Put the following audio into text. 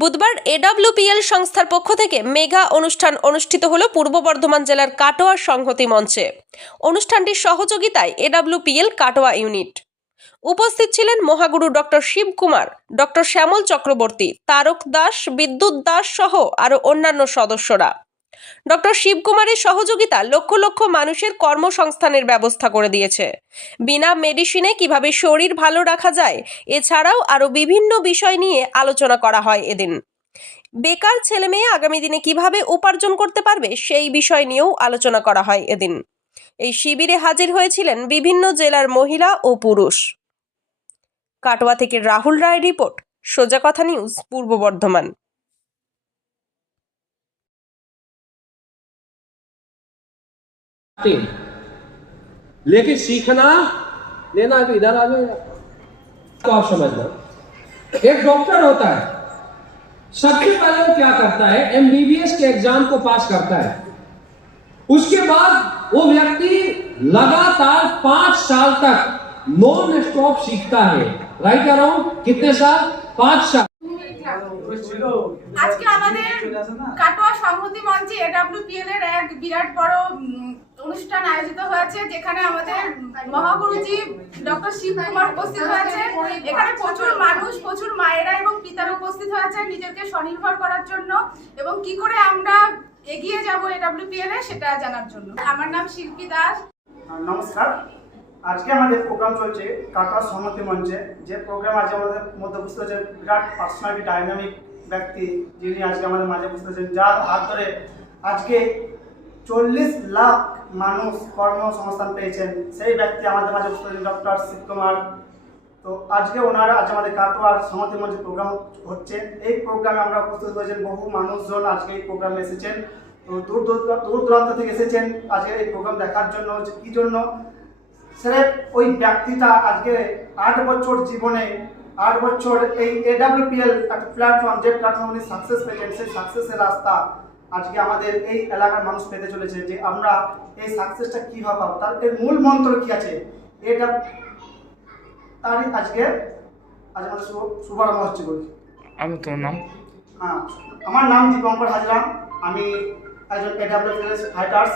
বুধবার এডব্লিউপিএল সংস্থার পক্ষ থেকে মেগা অনুষ্ঠান অনুষ্ঠিত হলো পূর্ব বর্ধমান জেলার কাটোয়া সংহতি মঞ্চে। অনুষ্ঠানটির সহযোগিতায় এডব্লিউপিএল কাটোয়া ইউনিট। উপস্থিত ছিলেন মহাগুরু ডক্টর শিবকুমার, ডক্টর শ্যামল চক্রবর্তী, তারক দাস, বিদ্যুৎ দাস সহ আরো অন্যান্য সদস্যরা। ডক্টর শিবকুমারের সহযোগিতা লক্ষ লক্ষ মানুষের কর্মসংস্থানের ব্যবস্থা করে দিয়েছে। বিনা মেডিসিনে কিভাবে শরীর ভালো রাখা যায়, এছাড়াও আরো বিভিন্ন বিষয় নিয়ে আলোচনা করা হয় এদিন। বেকার ছেলেমেয়ে আগামী দিনে কিভাবে উপার্জন করতে পারবে সেই বিষয় নিয়েও আলোচনা করা হয় এদিন। এই শিবিরে হাজির হয়েছিলেন বিভিন্ন জেলার মহিলা ও পুরুষ। কাটোয়া থেকে রাহুল রায় রিপোর্ট, সোজা কথা নিউজ, পূর্ব বর্ধমান। लेकिन सीखना लेना भी इधर आ जाएगा तो आप समझना। एक डॉक्टर होता है, सबसे पहले वो क्या करता है, एमबीबीएस के एग्जाम को पास करता है। उसके बाद वो व्यक्ति लगातार 5 साल तक नॉन स्टॉप सीखता है। राइट या रॉन्ग? कितने साल? 5 साल। আজকে আমাদের কাটোয়া সংহতি মঞ্চে এডব্লিউপিএল এর এক বিরাট বড় অনুষ্ঠান আয়োজিত হয়েছে, যেখানে আমাদের মহাগুরুজি ডক্টর শিবকুমার উপস্থিত হয়েছে। এখানে প্রচুর মানুষ, প্রচুর মায়েরা এবং পিতারা উপস্থিত হয়েছে নিজেকে স্বনির্ভর করার জন্য এবং কি করে আমরা এগিয়ে যাব এডব্লিউপিএল এ সেটা জানার জন্য। আমার নাম শিল্পী দাস। নমস্কার। আজকে আমাদের প্রোগ্রাম চলছে কাটোয়া সংহতি মঞ্চে। যে প্রোগ্রাম আজ আমাদের মধ্যে উপস্থিত হচ্ছে বিরাট পার্সোনালিটি, ডাইনামিক ব্যক্তি, যিনি আজকে আমাদের মাঝে উপস্থিত হচ্ছেন, যার হাত ধরে আজকে 40 লাখ মানুষ কর্মসংস্থান পেয়েছেন। সেই ব্যক্তি আমাদের মাঝে উপস্থিত হচ্ছেন ডক্টর শিবকুমার। তো আজকে ওনারা আজ আমাদের কাটোয়ার সংহতি মঞ্চে প্রোগ্রাম হচ্ছে। এই প্রোগ্রামে আমরা উপস্থিত হয়েছেন বহু মানুষজন আজকে এই প্রোগ্রামে এসেছেন। তো দূর দূরান্ত থেকে এসেছেন আজকে এই প্রোগ্রাম দেখার জন্য। কী জন্য? স্রেফ ওই ব্যক্তিটা আজকে 8 বছর জীবনে, 8 বছর এই এডব্লিউপিএল একটা প্ল্যাটফর্ম, যে প্ল্যাটফর্ম উনি সাকসেস পেয়েছেন, সেই সাকসেসের রাস্তা আজকে আমাদের এই এলাকার মানুষ পেতে চলেছে। যে আমরা এই সাকসেসটা কীভাবে পাবো, তার এর মূল মন্ত্র কী আছে, এটা তারই আজকে আমাদের শুভারম্ভ হচ্ছে বলছি। আমি তোমার নাম? হ্যাঁ, আমার নাম দীপঙ্কর হাজরা। আমি একজন এডব্লিউপিএল ফাইটার্স।